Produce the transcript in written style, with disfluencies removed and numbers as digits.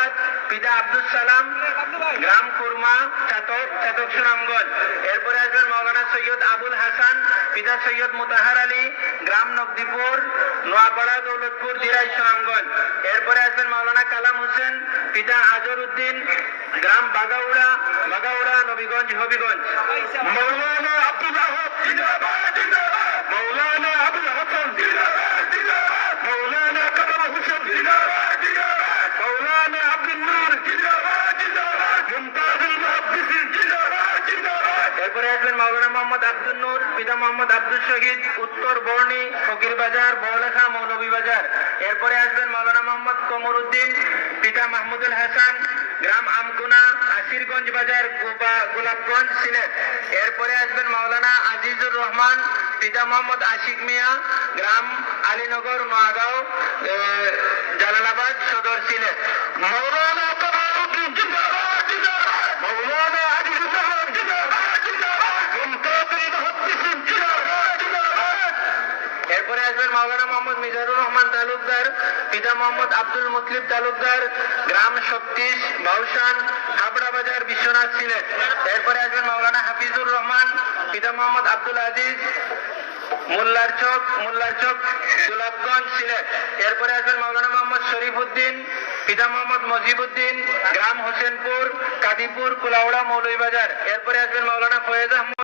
আহাদ, পিতা আব্দুল সালাম, গ্রাম কুরমা, চাতক সুনামগঞ্জ। এরপরে আসবেন মাওলানা সৈয়দ আবুল হাসান, পিতা সৈয়দ মুতাহার আলী, গ্রাম নকদিপুর, নোয়াপাড়া, দৌলতপুর, দিরাই, সুনামগঞ্জ। এরপরে আসবেন মাওলানা কালাম হোসেন, পিতা আজর উদ্দিন, গ্রাম বাগাউড়া, নবীগঞ্জ, হবিগঞ্জ। মৌলানা আব্দুল আহাদ জিন্দাবাদ, মৌলানা আবুল হাসান জিন্দাবাদ, মৌলানা কালাম হোসেন জিন্দাবাদ, মৌলানা আব্দুল নূর জিন্দাবাদ, মুমতাজুল মুহাদ্দিসিন জিন্দাবাদ। এরপরে আসবেন মাওলানা মোহাম্মদ আব্দুল নূর, পিতা মোহাম্মদ আব্দুল শহীদ, উত্তর বর্ণি, ফকির বাজার, বড়লেখা, মৌলভীবাজার। এরপরে আসবেন মাওলানা মোহাম্মদ কমর উদ্দিন, পিতা মাহমুদুল হাসান, গ্রাম আমকুনা, আসিরগঞ্জ বাজার, গোলাপগঞ্জ, সিলেট। এরপরে আসবেন মাওলানা আজিজুর রহমান, পিতা মোহাম্মদ আশিক মিয়া, গ্রাম আলীনগর, নোয়াগাঁও, জালালাবাদ সদর, সিলেট। মৌলানা কামালউদ্দিন জিন্দাবাদ, মৌলানা আজিজুর রহমান জিন্দাবাদ, মুমতাজুল মুহাদ্দিসিন জিন্দাবাদ। এরপরে আসবেন মাওলানা মোহাম্মদ মিজানুর রহমান তালুকদার, পিতা মোহাম্মদ আব্দুল মুতলিব তালুকদার, গ্রাম শক্তিশ, বাউশান, হাবড়া বাজার, বিশ্বনাথ, সিলেট। এরপরে আসবেন মাওলানা হাফিজুর রহমান, পিতা মোহাম্মদ আব্দুল আজিজ, মোল্লার চক, গোলাপগঞ্জ, সিলেট। এরপরে আসবেন মাওলানা মোহাম্মদ শরীফ উদ্দিন, পিতা মোহাম্মদ মজিবউদ্দিন, গ্রাম হোসেনপুর, কাদিপুর, কুলাউড়া, মৌলভীবাজার। এরপরে আসবেন মাওলানা ফয়েজ আহমদ।